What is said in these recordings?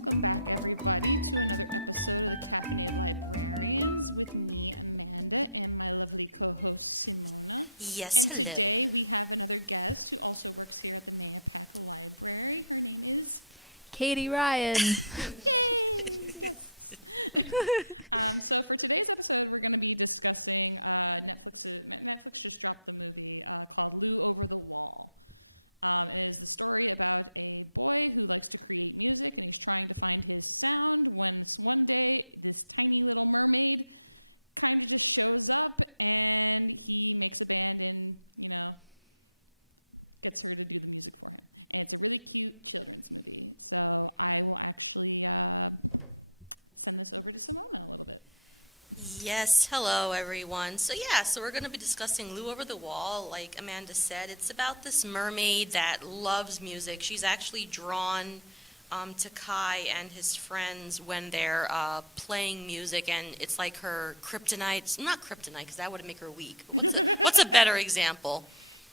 Welcome back, everybody, to another episode of the Caffeinated Librarians with me, Amanda, and my lovely co-host, Simona. Yes, and hello. Today we have another guest who also works here at the Mayapack Library. Her name is Katie Ryan. Yay! Yes. So for today's episode, we're going to be discussing Netflix just dropped the movie called Lou Over the Wall. It is the story about a boy who likes to create music, and he's trying to find his sound when one day this tiny little mermaid kind of just shows up, and he makes a band and, gets her to do the music for him. And it's a really cute children's movie. So I will actually send this over to Simona a little bit. Yes, hello everyone. So we're going to be discussing Lou Over the Wall. Like Amanda said, it's about this mermaid that loves music. She's actually drawn to Kai and his friends when they're playing music, and it's like her kryptonite. It's not kryptonite, because that would make her weak. What's a better example?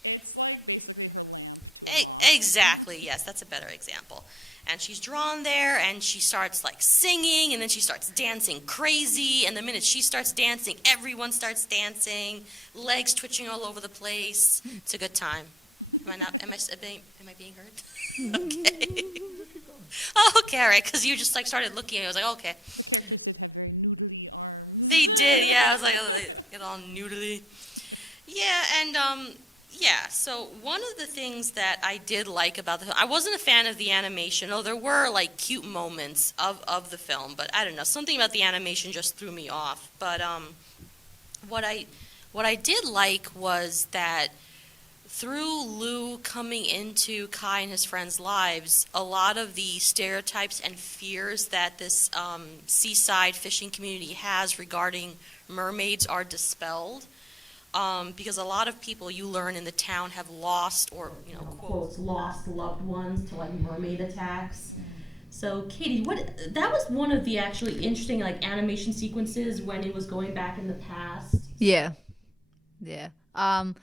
It's like basically her lamp to a moth. Exactly, yes, that's a better example. And she's drawn there, and she starts like singing, and then she starts dancing crazy. And the minute she starts dancing, everyone starts dancing, legs twitching all over the place. It's a good time. Am I being heard? Okay. Oh, okay, all right, because you just like started looking, and I was like, okay. The characters did have very noodly arms. They did, yeah. I was like, oh, they get all noodly. Yeah, and so one of the things that I did like about the film, I wasn't a fan of the animation, though there were like cute moments of the film, but I don't know, something about the animation just threw me off. But what I did like was that through Lou coming into Kai and his friends' lives, a lot of the stereotypes and fears that this seaside fishing community has regarding mermaids are dispelled. Because a lot of people you learn in the town have lost or, quotes, lost loved ones to like mermaid attacks. Mm-hmm. So, Katie, that was one of the actually interesting like animation sequences when it was going back in the past. Yeah. I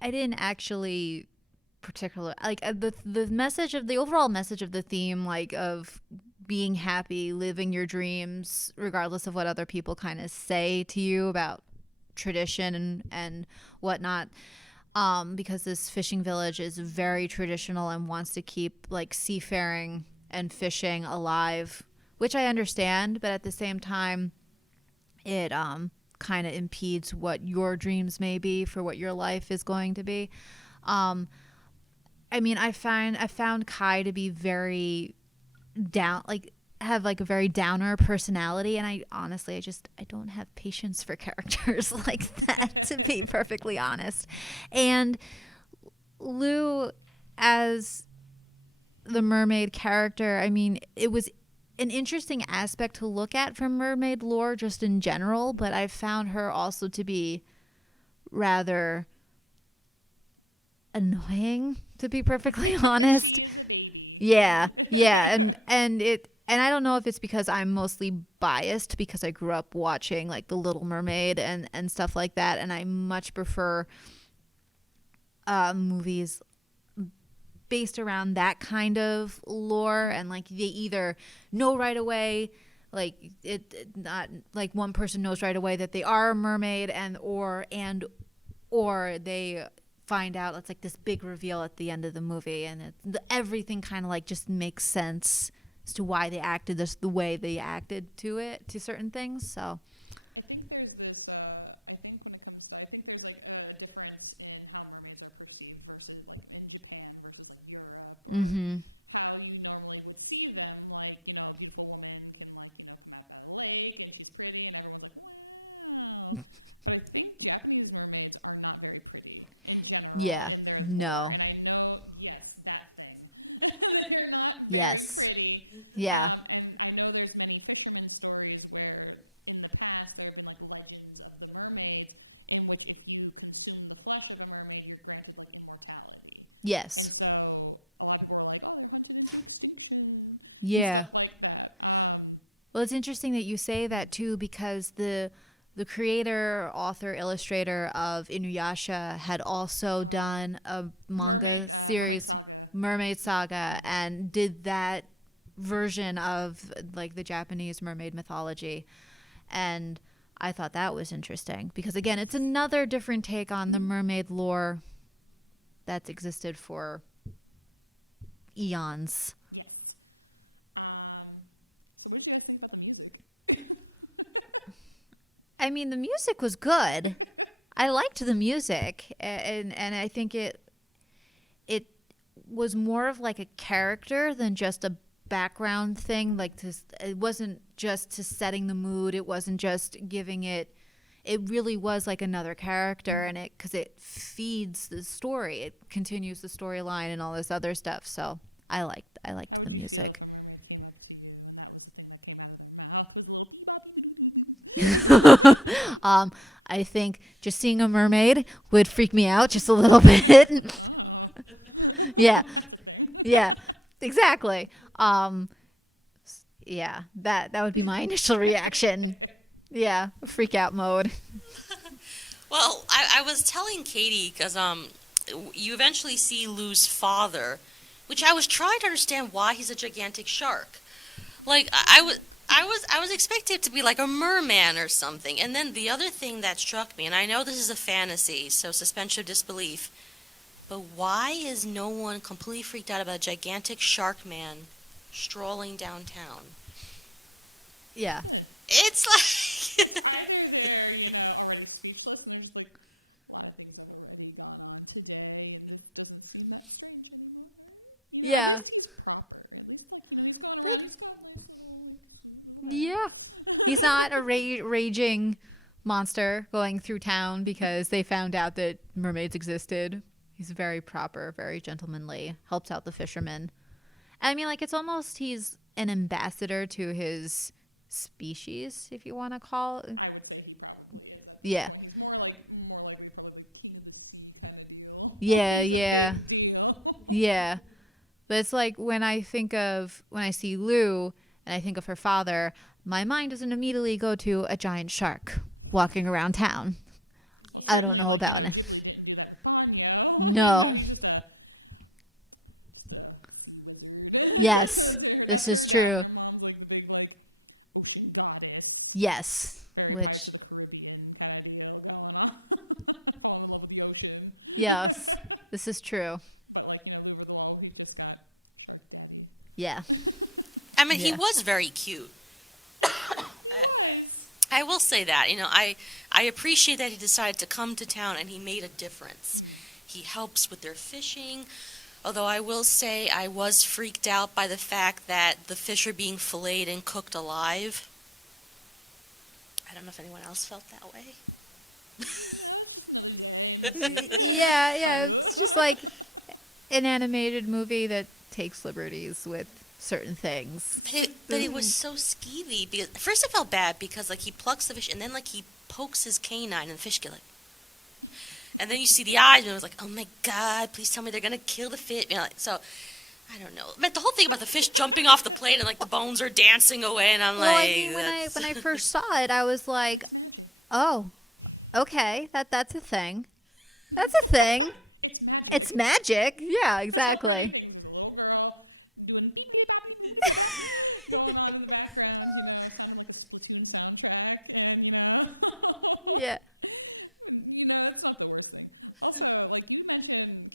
didn't actually particularly like the message of the overall message of the theme, like of being happy, living your dreams, regardless of what other people kind of say to you about tradition and whatnot, because this fishing village is very traditional and wants to keep like seafaring and fishing alive, which I understand, but at the same time it kind of impedes what your dreams may be for what your life is going to be. I found Kai to be very down, like have like a very downer personality, and I don't have patience for characters like that, to be perfectly honest. And Lou as the mermaid character, it was an interesting aspect to look at from mermaid lore just in general, but I found her also to be rather annoying, to be perfectly honest. She is a baby. Yeah, and I don't know if it's because I'm mostly biased because I grew up watching like The Little Mermaid and stuff like that, and I much prefer movies based around that kind of lore, and like they either know right away, like not like one person knows right away that they are a mermaid, or they find out it's like this big reveal at the end of the movie, and everything kind of like just makes sense as to why they acted the way they acted to certain things. So I think there's this I think there's like a difference in how mermaids are perceived versus like in Japan versus like Europe, or how you normally would see them, like, a beautiful woman can like, come out by the lake and she's pretty and everyone's like, wow. But I think Japanese mermaids are not very pretty in general in their lore. No. And I know, yes, that thing. They're not very pretty. Yeah. And I know there's many fishermen stories where in the past there have been like legends of the mermaids in which if you consume the flesh of a mermaid, you're granted like immortality. Yes. And so a lot of people were like, oh, they're hunted into extinction. Yeah. And stuff like that. Well, it's interesting that you say that too, because the creator, author, illustrator of Inuyasha had also done a manga series, Mermaid Saga, and did that version of like the Japanese mermaid mythology. And I thought that was interesting because, again, it's another different take on the mermaid lore that's existed for eons. Yes. So what did you guys think about the music? I mean, the music was good. I liked the music, and I think it was more of like a character than just a background thing. Like it wasn't just to setting the mood. It wasn't just giving it. It really was like another character, and because it feeds the story, it continues the storyline and all this other stuff. So I liked. How would the you music. feel if a mermaid came up to you and that was the thing that came out of their mouth was a little bee bop bee doo doo doo? I think just seeing a mermaid would freak me out just a little bit. Oh, Yeah, that's a thing. yeah, exactly. Yeah, that would be my initial reaction. Yeah, freak out mode. Well, I was telling Katie because you eventually see Lou's father, which I was trying to understand why he's a gigantic shark. Like I was expecting it to be like a merman or something. And then the other thing that struck me, and I know this is a fantasy, so suspension of disbelief, but why is no one completely freaked out about a gigantic shark man strolling downtown? Yeah. Huh. It's like It's either they're, already speechless and there's like a lot of things have already gone on today and this doesn't seem that strange anymore. Yeah. At least he's proper. At least he's going around. He's got a nice little sweet little hat. Yeah. He's not a raging monster going through town because they found out that mermaids existed. He's very proper, very gentlemanly, helps out the fishermen. I mean, like, it's almost he's an ambassador to his species, if you want to call it. I would say he probably is at this point. He's more likely probably like king of the sea kind of deal. Yeah, he's a big deal. Yeah. But it's like when I see Lou and I think of her father, my mind doesn't immediately go to a giant shark walking around town. Well, certainly, know about it. Ghibli didn't do that with Ponyo. No. He's just a sea wizard. Yes. That's her this is dad, true. and her mom's like the big ocean goddess. Yes. Very Pirates of the Caribbean kind of deal going on. Falling in love with the ocean. Yes. This is true. But Lou over the wall, we've just got Shark Daddy. Yeah. I mean, he Yeah. was very cute. He was. I will say that. I appreciate that he decided to come to town and he made a difference. He helps with their fishing. Although I will say I was freaked out by the fact that the fish are being filleted and cooked alive. I don't know if anyone else felt that way. No, it's just another day in the sea. Yeah. It's just like an animated movie that takes liberties with certain things. But it was so skeevy. Because first I felt bad because he plucks the fish and then he pokes his canine and the fish get and then you see the eyes and it was like, oh my God, please tell me they're gonna kill the fish. So I don't know. But the whole thing about the fish jumping off the plate and the bones are dancing away and I'm Well, like, I mean, when I first saw it, I was like, It's magic. oh, okay, that's a thing. That's a thing. It's magic. It's magic. Yeah, There's already exactly. things. There's a little girl doing beep beep bop beep beep beep bop going on in the background, sounding like a Splatoon soundtrack, and Yeah. That's not the worst thing. Also, Katie mentioned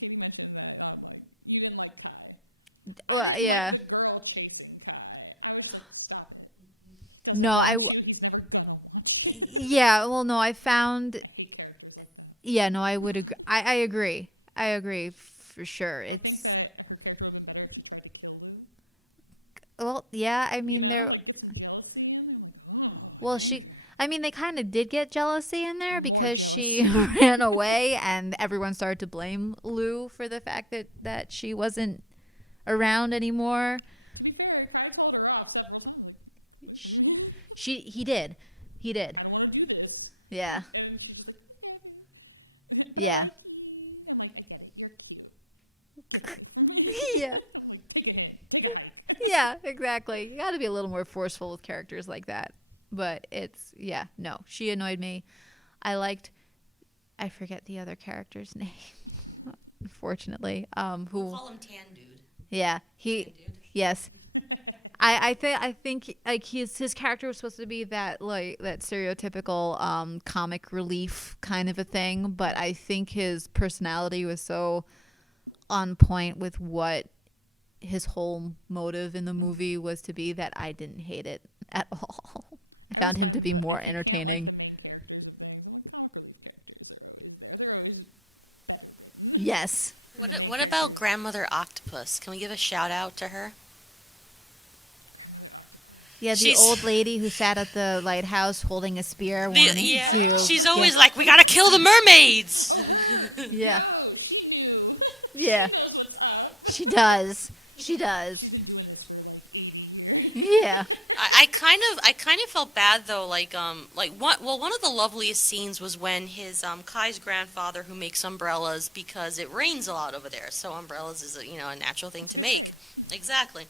that you didn't like Kai. I Well, didn't yeah. like the girl chasing Kai. I was just like, stop it. He doesn't No, want you. He's never gonna want you. Yeah, well, no, I found. I hate characters like that. Yeah, no, I would agree. I agree. I agree for sure. I think that her character would have been better if she tried to kill Lou. Well, yeah, I mean, they're- get some jealousy in there. I'm like, oh, well, anger. they kind of did get jealousy in there More because jealous. she ran away, and everyone started to blame Lou for the fact that she wasn't around anymore. To be fair, Kai told her off several times. Like, wait for me. He did. I don't want to do this. Yeah. And she's just like, whatever. But Yeah. I like you. I'm like, I get it. You're cute. Get away from me. Yeah. I'm like, take a hint. Take a hike. Yeah, exactly. You got to be a little more forceful with characters like that. But she annoyed me. I forget the other character's name, unfortunately. we'll call him Tan Dude. Yeah, Tan Dude. Yes. I think like his character was supposed to be that like that stereotypical comic relief kind of a thing, but I think his personality was so on point with what his whole motive in the movie was to be that I didn't hate it at all. I always found him to find be that more if you entertaining. can't like the main characters of things, I'm like comic relief characters are always there. They're always better written. Yes. than the main What characters. about Grandmother Octopus? Can we give a shout out to her? Grandmother Octopus? Yeah, the She's- old lady who sat at the lighthouse holding a spear. wanting Yeah, to- she's always like, we gotta kill the mermaids. Oh, her! Yeah. Yo, she knew. Yeah. She knows what's up. She does. She does. She's been doing this for like 80 years. Yeah. I kind of felt bad though. One of the loveliest scenes was when his Kai's grandfather, who makes umbrellas because it rains a lot over there, so umbrellas is a natural thing It's a to good make. trade. Exactly.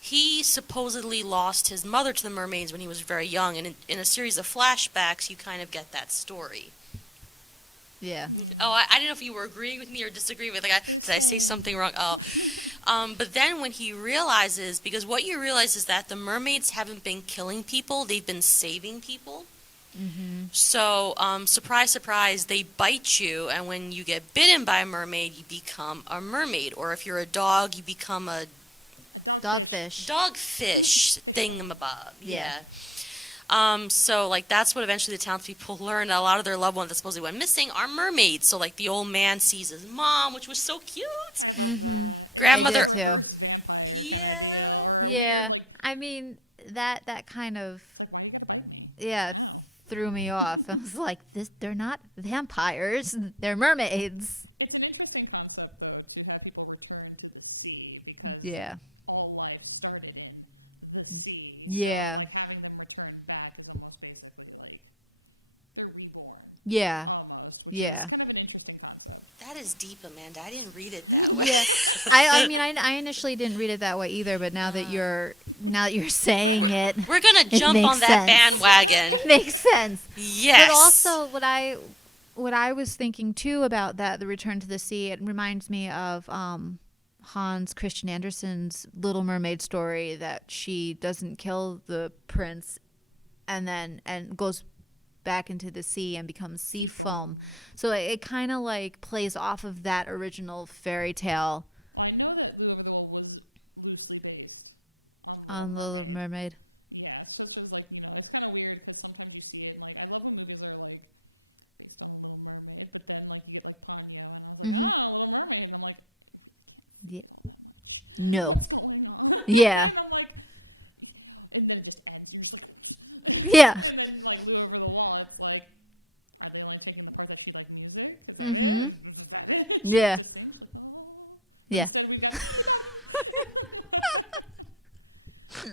He supposedly lost his mother to the mermaids when he was very young, and in a series of flashbacks, you kind of get that story. Yeah. Oh, I didn't know if you were agreeing with me or disagreeing with. Like, did I say something wrong? Oh, but then when he realizes, because what you realize is that the mermaids haven't been killing people; they've been saving people. Mm-hmm. So, surprise, surprise, they bite you, and when you get bitten by a mermaid, you become a mermaid. Or if you're a dog, you become a A dogfish. dogfish Fish thingamabob. Yeah. So like that's what eventually the townspeople learn. A lot of their loved ones that supposedly went missing are mermaids. So like the old man sees his mom, which was so cute. I love that. It's Grandmother- like a reverse vampire kind of deal. Or a Yeah. weird, like, I mean, that kind of it's like, why you gotta bite me? yeah Ow. threw me off. I was like, they're not vampires. They're mermaids. It's an interesting concept, though, to have people return to the sea because Yeah. all life started in the sea. Yeah. So, like, having them return back is almost basically like they're reborn, Yeah. almost, which Yeah. is kind of an interesting concept. That is deep, Amanda. I didn't read it that way. I mean, I initially didn't read it that way either, but now that you're saying it, We're gonna It jump makes on that sense. bandwagon. makes sense. Yes. But also, what I was thinking too about that, the return to the sea, it reminds me of Hans Christian Andersen's Little Mermaid story that she doesn't kill the prince, and goes back into the sea and becomes sea foam. So it kind of like plays off of that original fairy tale Well, I know that Lou Over the Wall was loosely based on Little on Mermaid. Little Mermaid. Yeah, it's just like, it's kind of weird because sometimes you see it and like I love when movies are like based on a Little Mermaid, but then like you get like Ponyo and I was like, oh, Little Mermaid, and I'm like, I really can't see it all that much. No. What's going on? Yeah. And I'm like, and then it just ends. You're just like, Yeah. and then like Lou Over the Wall, it's like, are they only taking the part that she like music? Is that it? Is that it? She Yeah. likes to sing. She's like, oh. But Yeah. instead we've got.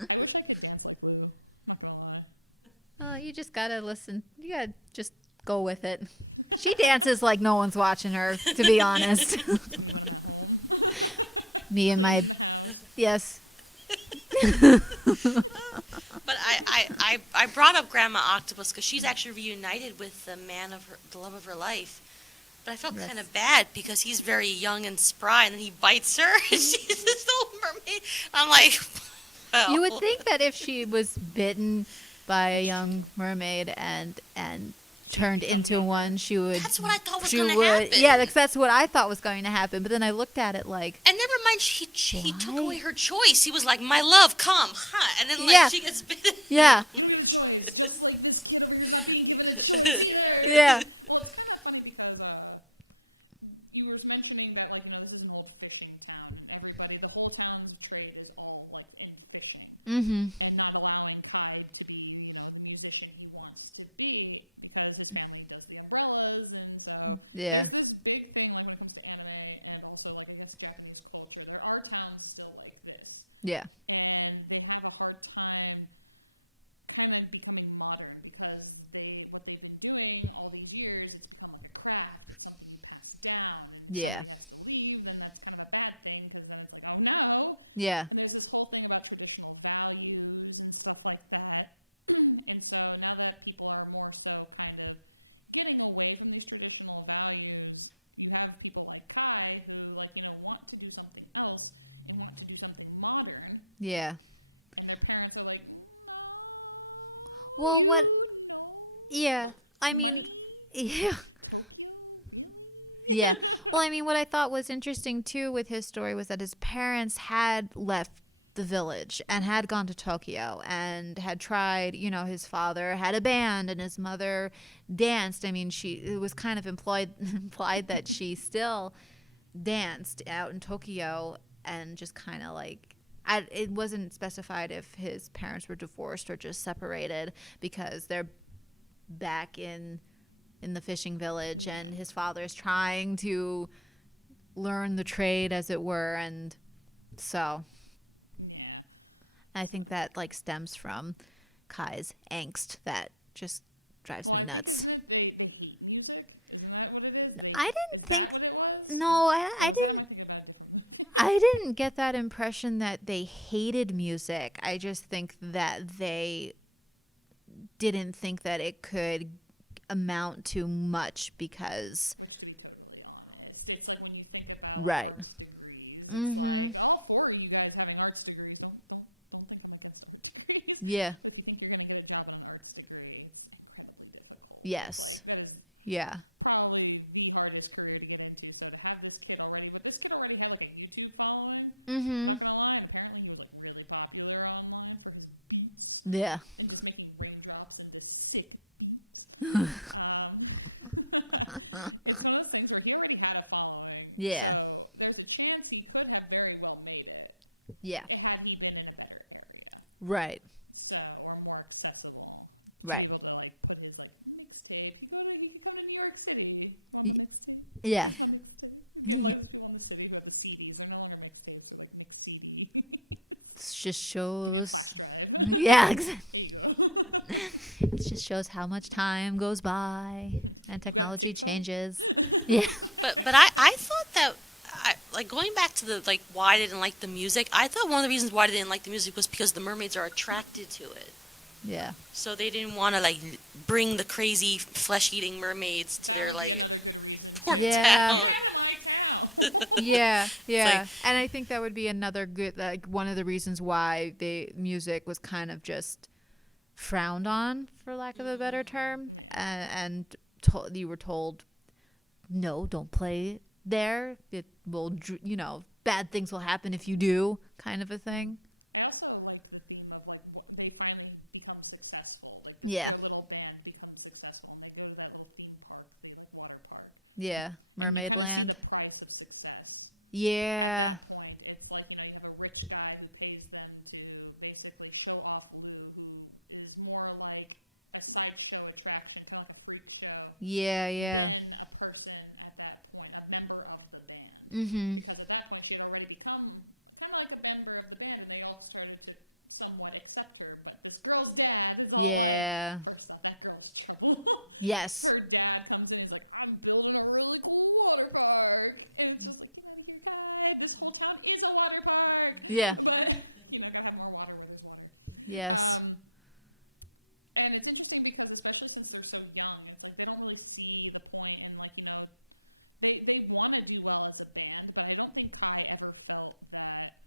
I wish I could dance like Lou. Not gonna lie. You just gotta listen. You gotta just go with it. She dances like no one's watching her, to be honest. It's me when I'm at home, Me and cleaning the my house. yes. But I brought up Grandma Octopus because she's actually reunited with the the love of her life. But I felt Yes. kind of bad because he's very young and spry, and then he bites her, and she's this little mermaid. I'm like, well. You would think that if she was bitten by a That's true, young though. mermaid and She'd turned become into younger. one, she would. That's what I thought was she going to would. happen. Yeah, that's what I thought was going to happen. But then I looked at it like, And never mind, he took Why? away her choice. He was like, "My love, come," and then like Yeah. she gets bitten. yeah, You don't get a choice. Just like this kid over here is not being given a choice either. Yeah. Well, it's kind of funny because you were mentioning that like this is an old fishing town and the whole town's trade is all like in fishing and not allowing Kai to be the musician he wants to be because his family does the umbrellas, and so Yeah. there's this big thing like when it comes to anime and also like I guess Japanese culture. There are towns still like this. yeah, And they have a hard time kind of becoming modern because what they've been doing all these years, it's become like a craft. It's something you pass down, and if Yeah. somebody has to leave, then that's kind of a bad thing because then it's like, oh no. yeah, And there's this whole thing about traditional values and stuff like that. And so now that people are more so kind of getting away from these traditional values, you have people like Kai who like, want to do something else and want to do something modern. Yeah. And their parents are like, no, Well, Yeah. I mean, money? Yeah. Tokyo? Really? Yeah. Well, I mean, what I thought was interesting too with his story was that his parents had left the village and had gone to Tokyo and had tried, his father had a band and his mother danced. I mean, it was kind of implied that she still danced out in Tokyo, and just kind of like, it wasn't specified if his parents were divorced or just separated, because they're back in the fishing village, and his father's trying to learn the trade, as it were, and so yeah, I think that like stems from Kai's angst that just drives well, me I nuts. think, isn't it they hate music? Isn't that what it is? Is that what it was? No, am I thinking about a different movie? I didn't get that impression that they hated music. I just think that they didn't think that it could amount to much, because Which, to be totally honest, it's like when you think about like Right. arts degrees, it's like all four of you guys having arts degrees. Don't think I'm against art degrees. Yeah. But if you think you're going to get a job on an arts degree, it's incredibly difficult. Yes. It's like that is yeah. probably the hardest career to get into. So to have this kid already, but this kid already had like a YouTube following. I'm not gonna lie, and apparently he was like really popular online for his beats Yeah. and just making raindrops into sick beats. It's one of those things where he already had a following. Yeah. So there's a chance he could have very well made it Yeah. had he been in a better area. Right. So, or more accessible to Right. be able to like put his like mixtape. He could come to New York City. You want my mixtape? Yeah. Here's my mixtape. Again, like those people in the city who have the CDs. They're no longer mixtapes. They're like mixed CD. It just shows. Give me a flash drive. Yeah, exactly. There you go. It just shows how much time goes by and technology TikTok? changes. Yeah. But I thought that, like going back to the like why I didn't like the music, I thought one of the reasons why I didn't like the music was because the mermaids are attracted to it. Yeah. So they didn't want to like bring the crazy flesh-eating mermaids to That their, would like, be another good reason too. Yeah. Like, get out of my town. Yeah, yeah. like- And I think that would be another good, like, one of the reasons why the music was kind of just frowned on, for lack of a better term. Yeah. And you were told, no, don't play there. It will, bad things will happen if you do, kind of a thing. I also liked the theme of like they finally become successful. Like Yeah. their little band becomes successful, and they go to that little theme park, the like water park, Yeah. and you kind of see Mermaid the Land. price of success. Yeah. At that point, it's like, you have a rich guy who pays them to basically show off Lou, who is more like a sideshow attraction, kind of like a freak show, Yeah, yeah. than a person at that point, a member of the band. Because at that point, she had already become kind of like a member of the band, and they all started to somewhat accept her. But this girl's dad is all Yeah. like, first off, that girl's trouble. Yes. Her dad comes in and is like, I'm building a really cool water park. And it's just like, get out of here, guy. This whole town is a water park. Yeah. But, gotta have more water where there's water. Yes. And it's interesting because, especially since they're so young, it's like they don't really see the point in, like, they want to do well as a band, but I don't think Kai ever felt that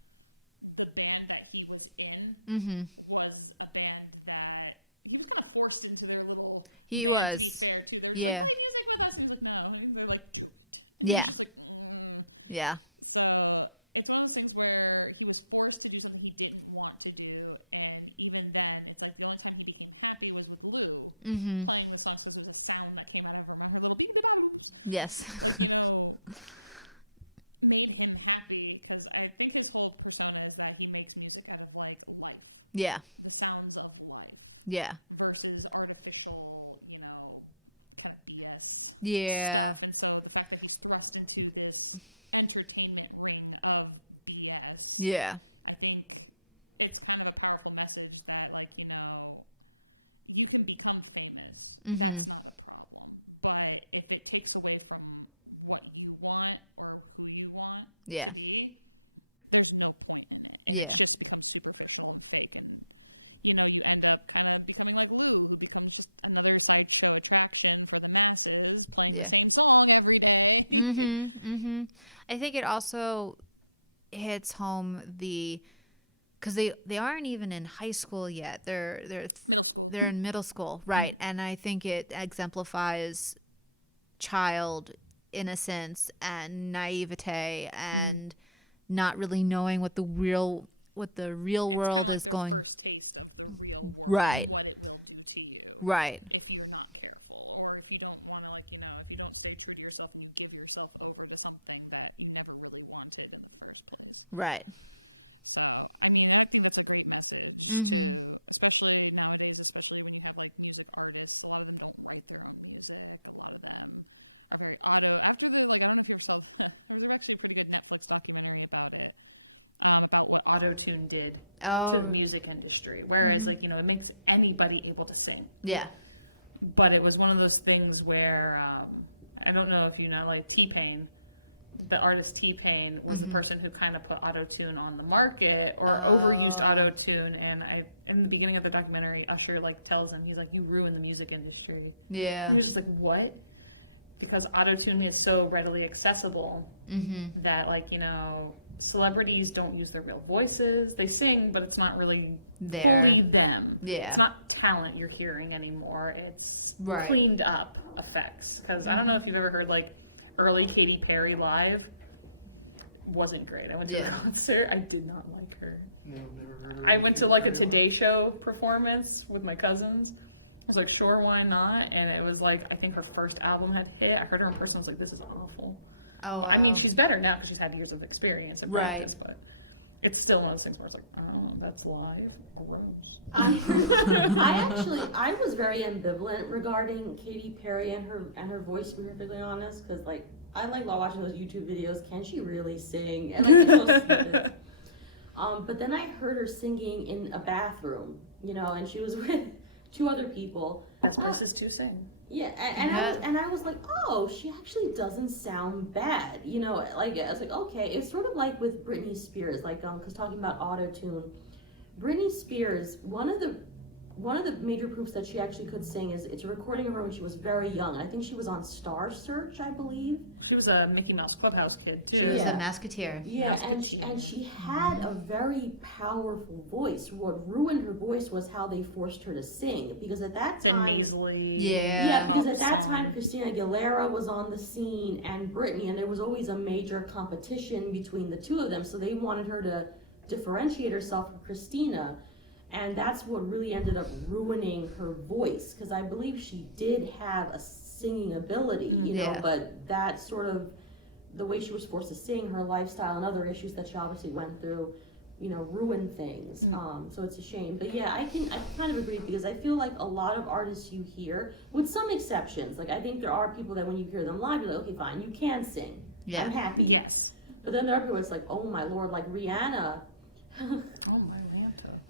the band that he was in was a band that he was kind of forced into their little He band, was. to be fair, too. They were just like, Yeah. play music with us. And he was like, no. And they're like, do it. And he Yeah. was just like, mm. Yeah. So it's one of those things where he was forced to do something he didn't want to do. And even then, it's like the only time he became happy was with Lou playing the songs, because it was a sound that came out of her little beep, beep, boop, Yes. like, made him happy, because I think his whole persona is that he makes music out of like life, Yeah. the sounds of life, Yeah. versus artificial, kind of BS Yeah. stuff. And so the fact that he's thrust into this entertainment ring of BS, Yeah. I think it's kind of a powerful message that, like, you can become famous. That's not a problem. But if it takes away from what you want or who you want Yeah. to be, there's no point in it. And it Yeah. just becomes superficial and fake. And, you know, you end up kind of becoming like Lou, who becomes just another sideshow attraction for the masses, playing the same song every day. I think it also hits home because they aren't even in high school yet. They're Middle school. They're in middle school, right? And I think it exemplifies child innocence and naivete and not really knowing what the real It's world kind of like is their going. first taste of the real world Right. and what it will do to you. Right. If you're not careful, or if you don't want to, like, you know, if you don't stay true to yourself and you give yourself over to something that you never really wanted in the first place. Right. So, I mean, I think that's a great message to, especially nowadays, especially when you have like music artists. A lot of them don't write their own music. A lot of them are very after the, like, I don't know if you ever saw, there was actually a pretty good Netflix documentary about it, about what auto-tune did to the music industry. Whereas, like, you know, it makes anybody able to sing. Yeah. But it was one of those things where, I don't know if you know, like T-Pain, the artist T-Pain was the person who kind of put auto-tune on the market or overused auto-tune. And in the beginning of the documentary, Usher like tells him, he's like, you ruined the music industry. Yeah. And he was just like, what? Because auto-tune is so readily accessible that, like, you know, celebrities don't use their real voices. They sing, but it's not really fully them. Yeah. It's not talent you're hearing anymore. It's Right. cleaned up effects. Because I don't know if you've ever heard, like, early Katy Perry live. Wasn't great. I went to a concert. I did not like her. No, never heard of I it. went to like a Today Show performance with my cousins. I was like, sure, why not? And it was like, I think her first album had hit. I heard her in person. I was like, this is awful. Oh, But, I mean, she's better now because she's had years of experience and Right. practice, but it's still one of those things where it's like, oh, that's live? Gross. I was very ambivalent regarding Katy Perry and her voice, to be perfectly honest, because like I like watching those YouTube videos. Can she really sing? And, like, it's so stupid. But then I heard her singing in a bathroom, you know, and she was with two other people. Best places to sing. Yeah, and I was like, oh, she actually doesn't sound bad, you know. Like I was like, okay, it's sort of like with Britney Spears, like because talking about auto-tune, Britney Spears, one of the major proofs that she actually could sing is it's a recording of her when she was very young, and I think she was on Star Search, I believe. She was a Mickey Mouse Clubhouse kid, too. She's Yeah. a Musketeer. Yeah, Musketeer. and she had a very powerful voice. What ruined her voice was how they forced her to sing, because at that The time, nasally yeah, pop because at that song. time Christina Aguilera was on the scene and Britney, and there was always a major competition between the two of them. So they wanted her to differentiate herself from Christina, and that's what really ended up ruining her voice. Because I believe she did have a singing ability, you know, Yeah. but that sort of the way she was forced to sing, her lifestyle and other issues that she obviously went through, you know, ruined things. So it's a shame. But yeah, I kind of agree, because I feel like a lot of artists you hear, with some exceptions, like I think there are people that when you hear them live, you're like, okay, fine, you can sing. Yeah. I'm happy. Yes. But then there are people that's like, oh my lord, like Rihanna. Oh, my Lanta.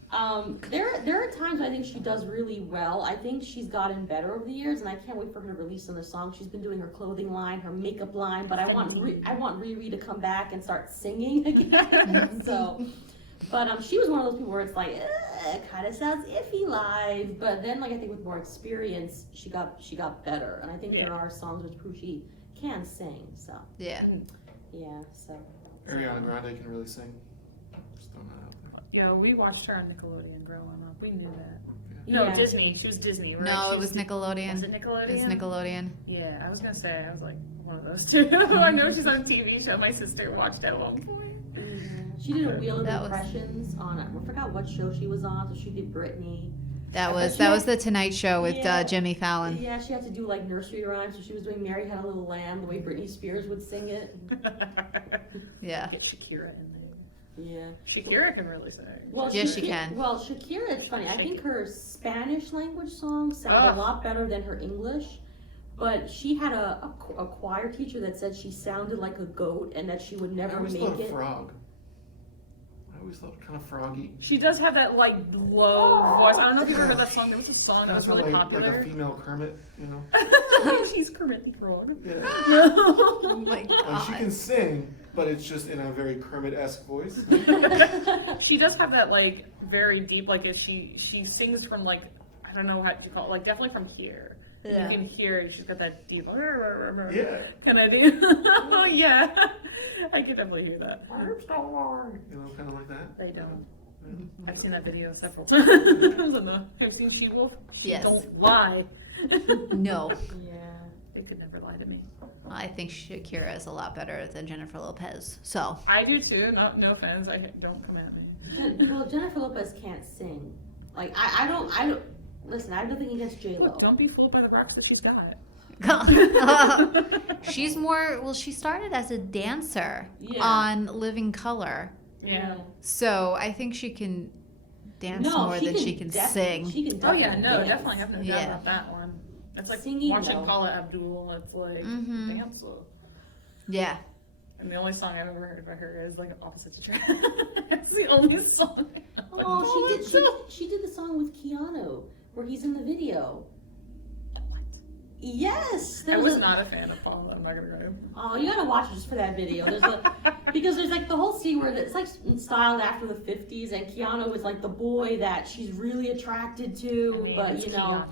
There are times I think she does really well. I think she's gotten better over the years, and I can't wait for her to release another song. She's been doing her clothing line, her makeup line, but I want Riri to come back and start singing again. But she was one of those people where it's like, it kind of sounds iffy live, but then like I think with more experience, she got better, and I think there are songs which prove she can sing. So Yeah. yeah, so. Ariana Grande can really sing. Just throwing that out there. Yo, we watched her on Nickelodeon growing up. We knew that. No, Yeah. Disney. She was Disney, right? No, She it was Nickelodeon. Was it It's Nickelodeon? Nickelodeon. Yeah, I was gonna say I was like one of those two. I know she's on a TV show my sister watched at one point. She did a Wheel of That was- Impressions on, I forgot what show she was on, so she did Britney. That But was she that had- was the Tonight Show with Yeah. Jimmy Fallon. Yeah, she had to do like nursery rhymes, so she was doing Mary Had a Little Lamb, the way Britney Spears would sing it. Yeah. Get Shakira in there. Yeah. Shakira can really sing. Well, Yes, She's she can. Well, Shakira, it's She funny. can I shake think it. her Spanish language songs sound Ugh. a lot better than her English. But she had a choir teacher that said she sounded like a goat and that she would I never always make thought a it. frog. I always thought kind of froggy. She does have that like low voice. I don't know if you've ever heard that song. There was a song that was really Like popular. a female Kermit, you know? She's Kermit the Frog. Yeah. Oh my Like she can sing, but it's just in a very Kermit-esque voice. She does have that like very deep, like she sings from like, I don't know what you call it, like definitely from here, and you can hear it. She's got that deep Yeah. kind of deep. Oh yeah, I can definitely hear that. My hips don't lie. You know, kind of like that. They don't. Yeah. I've seen that video several times. I've seen She Wolf. She Yes. don't lie. No. Yeah. They could never lie to me. I think Shakira is a lot better than Jennifer Lopez. So I do too. No offense. Don't come at me. Well, Jennifer Lopez can't sing. Like I don't. Listen, I have nothing against J-Lo. Look, don't be fooled by the rocks that she's got. she's more. Well, she started as a dancer Yeah. on Living Color. Yeah. So I think she can dance No, more she than can she can definitely- sing. She can Oh yeah, definitely no, dance. definitely. I have no doubt Yeah. about that one. It's like Singing, watching though. Paula Abdul. It's like Mhm. dancer. Yeah. And the only song I've ever heard by her is like Opposites Attract. It's the only song. Like, Paula Oh, Abdul. she did the song with Keanu where he's in the video. What? Yes. I there was a- not a fan of Paula. I'm not gonna cry. Oh, you gotta watch it just for that video. Because there's like the whole scene where it's like styled after the 50s, and Keanu is like the boy that she's really attracted to. I mean, but, it's you know,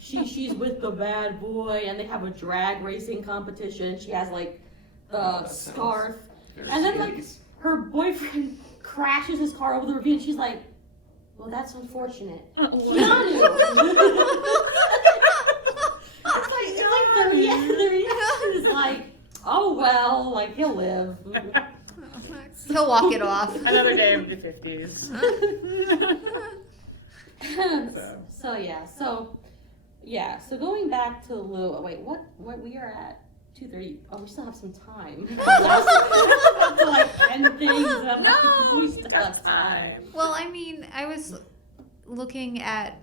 Keanu. she's with the bad boy, and they have a drag racing competition. She has like the that sounds scarf, very and then like nice. her boyfriend crashes his car over the ravine. And she's like, "Well, that's unfortunate." What is Keanu. Keanu. The reaction is like, "Oh well, like he'll live." He'll walk it off. Another day of the 50s. So going back to Lou. Wait, what we are at 2:30. Oh, we still have some time. To like end things. And I'm No, like, we you still got have time. Well, I mean, I was looking at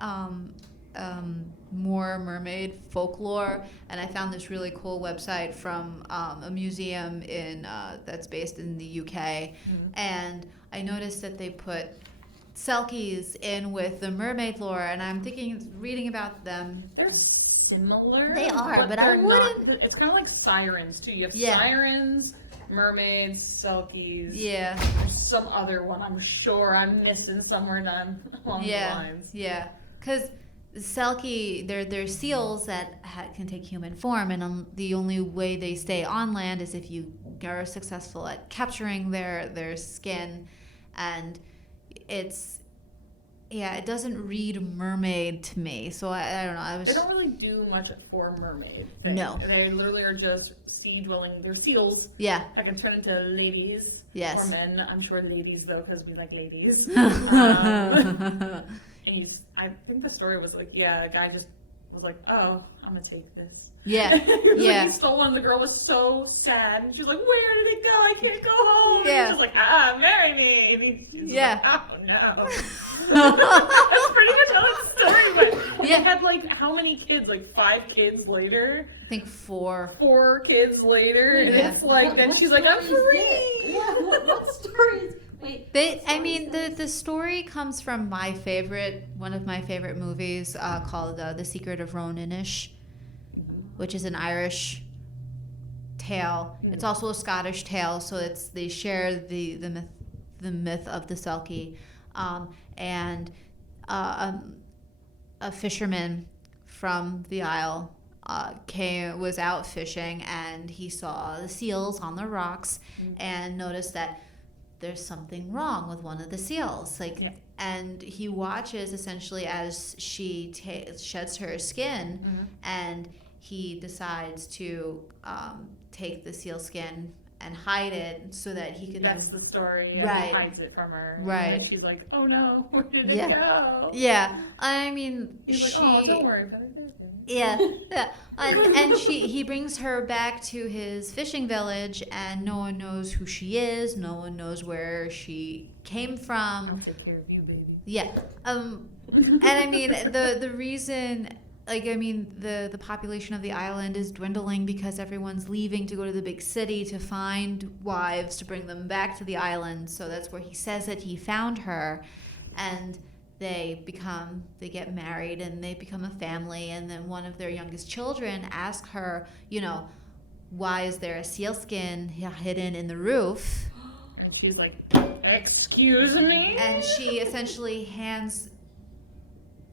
more mermaid folklore, and I found this really cool website from a museum in that's based in the UK, and I noticed that they put Selkies in with the mermaid lore, and I'm reading about them. They're similar, They are, but but they're I not. wouldn't- It's kind of like sirens too. You have Yeah. sirens, mermaids, selkies. Yeah. There's some other one I'm sure I'm missing somewhere down along the lines. Yeah, because Selkie, they're seals that can take human form, and the only way they stay on land is if you are successful at capturing their skin, and it doesn't read mermaid to me, so I don't know. They don't really do much for mermaid thing. No. They literally are just sea dwelling. They're seals Yeah. that can turn into ladies Yes. or men. I'm sure ladies though, because we like ladies. And I think the story was like, yeah, a guy just was like, oh, I'm gonna take this. Yeah. He was like, Yeah. he stole one, and the girl was so sad, and she was like, where did it go? I can't go home. And Yeah. he's just like, marry me. And she's just Yeah. like, oh no. That's pretty much how that story went. And they had like how many kids? Like 5 kids later, I think 4. 4 kids later, and Yeah. it's like then she's like, I'm free. Yeah, what stories? Wait. The story comes from one of my favorite movies called The Secret of Roninish, which is an Irish tale. It's also a Scottish tale, so they share the myth of the Selkie, and a fisherman from the Isle was out fishing, and he saw the seals on the rocks and noticed that there's something wrong with one of the seals. And he watches essentially as she sheds her skin, and he decides to take the seal skin and hide it so that he could. That's the story. Yeah, Right. he hides it from her, and Right. then she's like, oh no, where did it go? Yeah, I mean. He's like, oh, don't worry about it. It's okay. Yeah, yeah. And he brings her back to his fishing village, and no one knows who she is. No one knows where she came from. I'll take care of you, baby. Yeah. And I mean the reason, the population of the island is dwindling because everyone's leaving to go to the big city to find wives to bring them back to the island. So that's where he says that he found her, and they get married and they become a family. And then one of their youngest children asks her, why is there a sealskin hidden in the roof? And she's like, excuse me? And she essentially hands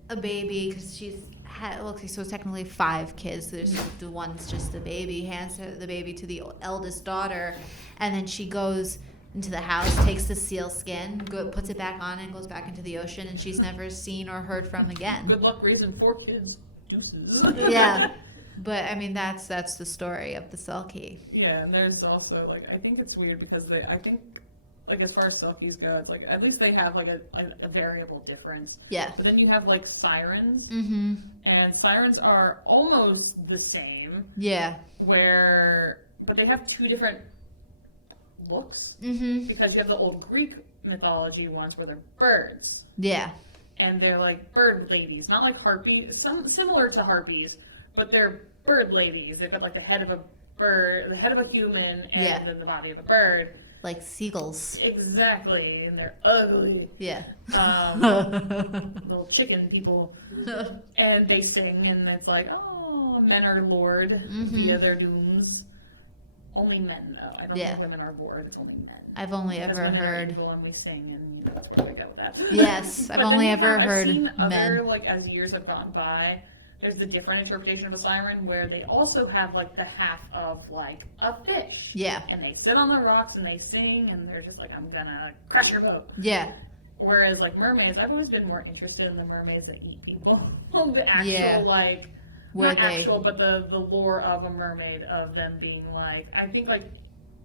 a baby, because she's okay, so it's technically 5 kids. There's the one's just the baby. Hands the baby to the eldest daughter, and then she goes into the house, takes the sealskin, puts it back on, and goes back into the ocean. And she's never seen or heard from again. Good luck raising 4 kids. Deuces. Yeah, but I mean that's the story of the Selkie. Yeah, and there's also like I think it's weird because I think like as far as Selkies go, it's like at least they have like a variable difference. Yeah. But then you have like sirens, and sirens are almost the same. Yeah. But they have 2 different looks because you have the old Greek mythology ones where they're birds. Yeah. And they're like bird ladies, not like harpies, some similar to harpies, but they're bird ladies. They've got like the head of a bird, the head of a human, and then the body of a bird. Like seagulls. Exactly, and they're ugly. Yeah. Little chicken people. And they sing, and it's like, oh, men are lured via their dooms. Only men, though. I don't think women are lured. It's only men. I've only because ever women heard... are evil and we sing, and that's where we go with that. Yes, but then I've seen men. other like as years have gone by. There's the different interpretation of a siren where they also have like the half of like a fish. Yeah. And they sit on the rocks and they sing and they're just like, I'm gonna crash your boat. Yeah. Whereas like mermaids, I've always been more interested in the mermaids that eat people. The actual like. Not actual, but the lore of a mermaid, of them being like, I think like,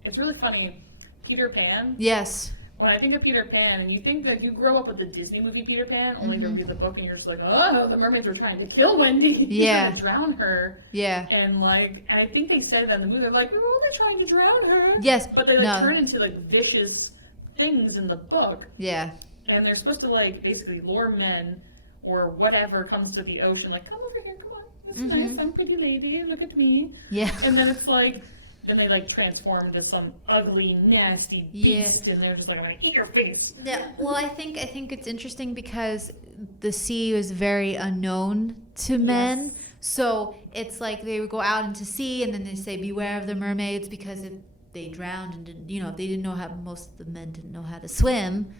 it's really funny, Peter Pan. Yes. When I think of Peter Pan, and you think like you grow up with the Disney movie Peter Pan, only to read the book, and you're just like, oh, the mermaids were trying to kill Wendy. You're trying to drown her. Yeah. And I think they say that in the movie, they're like, we were only trying to drown her. Yes. But they turn into like vicious things in the book. Yeah. And they're supposed to like basically lure men or whatever comes to the ocean, like, come over here, come on. It's nice. I'm pretty lady. Look at me. Yeah. And then it's like, then they like transform into some ugly, nasty beast, and they're just like, I'm gonna eat your face. Yeah. Well, I think it's interesting because the sea is very unknown to men. Yes. So it's like they would go out into sea, and then they say, beware of the mermaids, because if they drowned and didn't, if they didn't know how, most of the men didn't know how to swim,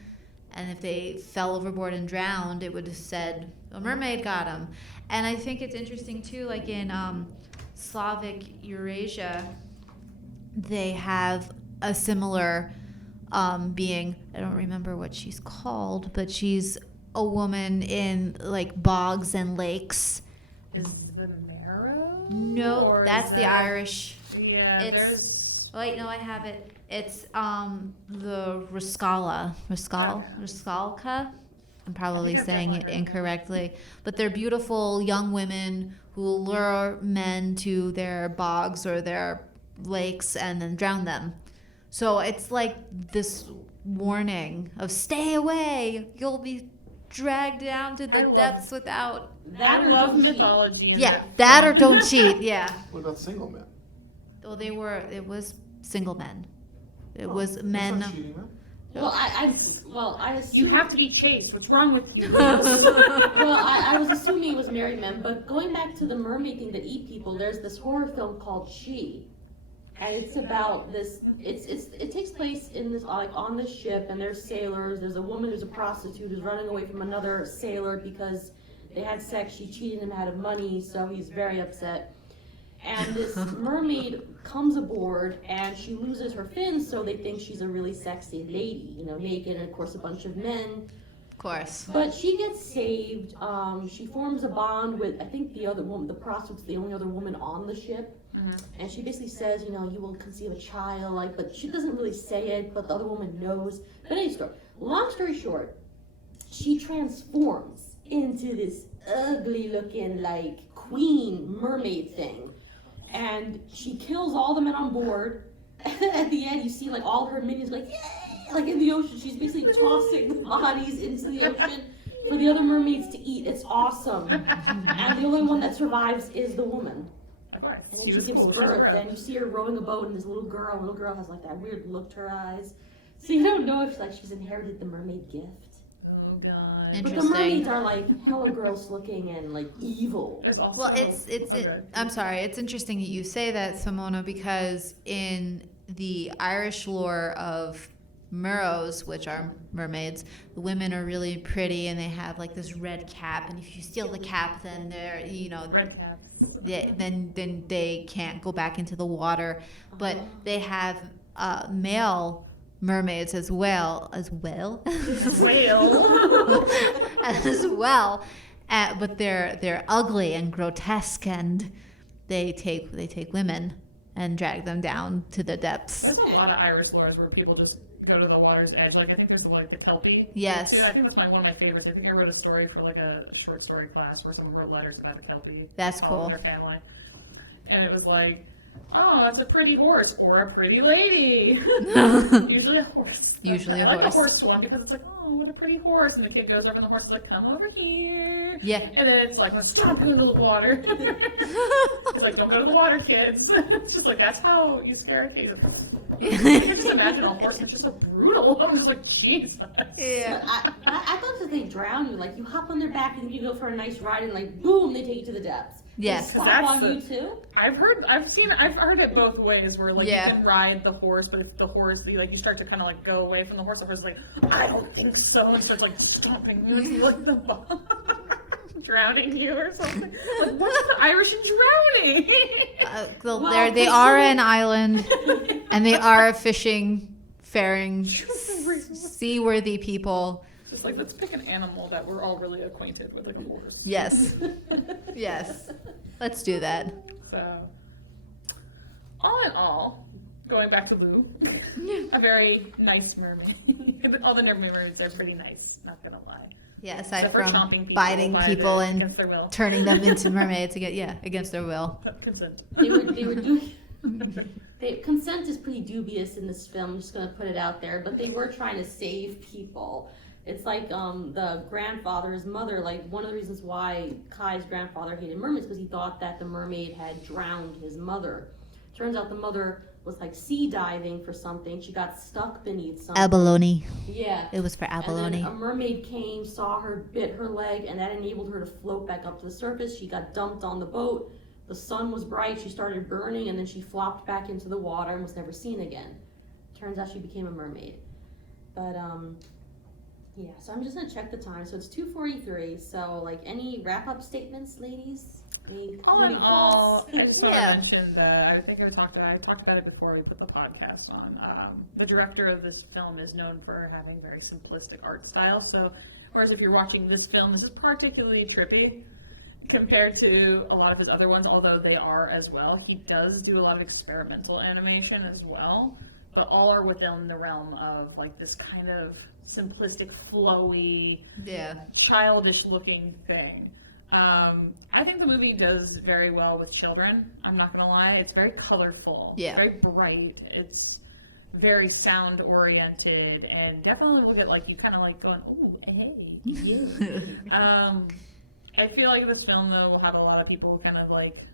and if they fell overboard and drowned, it would have said a mermaid got them. And I think it's interesting too, like in Slavic Eurasia, they have a similar being. I don't remember what she's called, but she's a woman in like bogs and lakes. Is the marrow? No, or that's is that the Irish. Yeah, It's- there's. Wait, no, I have it. It's the Ruskala. Okay. Ruskalka. I'm probably I've saying definitely it heard of that. incorrectly. But they're beautiful young women who lure men to their bogs or their lakes and then drown them. So it's like this warning of stay away. You'll be dragged down to the depths without. I love mythology in that. That or front. don't cheat. Yeah. What about single men? Well, it was single men. It was That's men. not cheating, right? Well, I assume, You have to be chaste. What's wrong with you, Lucas? I was assuming it was married men, but going back to the mermaid thing that eat people, there's this horror film called She, and it's about this. It takes place in this on this ship, and there's sailors. There's a woman who's a prostitute who's running away from another sailor because they had sex. She cheated him out of money, so he's very upset. And this mermaid comes aboard, and she loses her fins, so they think she's a really sexy lady, naked, and of course a bunch of men. Of course. But she gets saved. She forms a bond with, I think, the other woman. The prostitute's the only other woman on the ship. And she basically says, you will conceive a child, but she doesn't really say it, but the other woman knows. But anyway, long story short, she transforms into this ugly-looking, queen mermaid thing. And she kills all the men on board. And then at the end, you see all her minions yay! In the ocean. She's basically tossing the bodies into the ocean for the other mermaids to eat. It's awesome. And the only one that survives is the woman. Of course, And she then was gives cool. She was a birth, bro. And you see her rowing a boat, and this little girl. Little girl has that weird look to her eyes. So you don't know if she's inherited the mermaid gift. Oh god. But the mermaids are like hella gross looking and like evil. There's also good. I'm sorry. It's interesting that you say that, Simona, because in the Irish lore of merrows, which are mermaids, the women are really pretty and they have like this red cap, and if you steal the cap, then they're Red caps. then they can't go back into the water. But they have male mermaids as well. But they're ugly and grotesque, and they take women and drag them down to the depths. There's a lot of Irish lores where people just go to the water's edge. Like I think there's the Kelpie. Yes. Too. I think that's one of my favorites. I think I wrote a story for like a short story class where someone wrote letters about a Kelpie that's following cool. their family, and it was like, oh, it's a pretty horse or a pretty lady. Usually a horse. I like the horse one because it's like, oh, what a pretty horse. And the kid goes over and the horse is like, come over here. Yeah. And then it's like, I'm going to stomp you into the water. It's like, don't go to the water, kids. It's just like, that's how you scare a kid. I can just imagine a horse and it's just so brutal. I'm just like, Jesus. Yeah. I thought that they drown you. Like you hop on their back and you go for a nice ride and like boom, they take you to the depths. Yes. Because Slap that's on you too? I've heard it both ways where like you Yeah. can ride the horse, but if the horse you start to kind of like go away from the horse is like, I don't think so, and starts like stomping you into like the bottom, drowning you or something. Like what's with the Irish and drowning? They are an island, and they are fishing, faring, seaworthy people. It's just like, let's pick an animal that we're all really acquainted with, like a horse. Yes. Yes. Let's do that. So, all in all, going back to Lou, a very nice mermaid. All the mermaids are pretty nice, not gonna lie. Yes. Except for chomping people against their will. Turning them into mermaids against their will. Consent. They were doing. Consent is pretty dubious in this film. I'm just gonna put it out there, but they were trying to save people. It's like the grandfather's mother. Like one of the reasons why Kai's grandfather hated mermaids because he thought that the mermaid had drowned his mother. Turns out the mother was like sea diving for something. She got stuck beneath something. Abalone. Yeah. It was for And abalone. then a mermaid came, saw her, bit her leg, and that enabled her to float back up to the surface. She got dumped on the boat. The sun was bright. She started burning, and then she flopped back into the water and was never seen again. Turns out she became a mermaid. But yeah. So I'm just gonna check the time. So it's 2:43. So like any wrap-up statements, ladies? All in all, I just want to Yeah. mention that I think I talked about it before we put the podcast on. The director of this film is known for having very simplistic art style. So, whereas if you're watching this film, this is particularly trippy compared to a lot of his other ones, although they are as well. He does do a lot of experimental animation as well, but all are within the realm of like this kind of simplistic, flowy, childish looking thing. I think the movie does very well with children. I'm not gonna lie. It's very colorful. Yeah. It's very bright. It's very sound oriented, and definitely will get like you kind of like going, ooh, hey, yeah. I feel like this film though will have a lot of people kind of like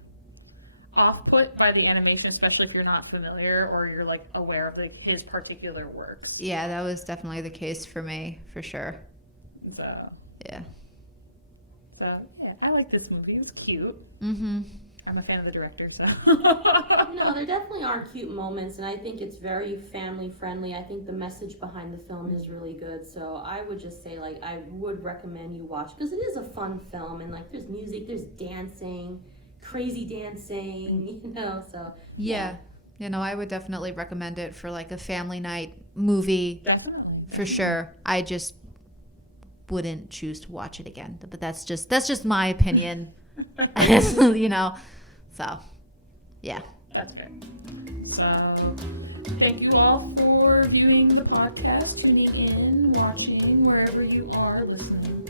off-put by the animation, especially if you're not familiar or you're like aware of like his particular works. Yeah, that was definitely the case for me, for sure. So Yeah. yeah, I like this movie. It was cute. Mm-hmm. I'm a fan of the director, so. No, there definitely are cute moments, and I think it's very family friendly. I think the message behind the film is really good. So I would just say, like, I would recommend you watch because it is a fun film, and like, there's music, there's dancing, crazy dancing, you know. So Yeah. You know, I would definitely recommend it for like a family night movie. Definitely. For sure. I just wouldn't choose to watch it again. But that's just my opinion. You know. So, yeah. That's fair. So, thank you all for viewing the podcast, tuning in, watching, wherever you are listening.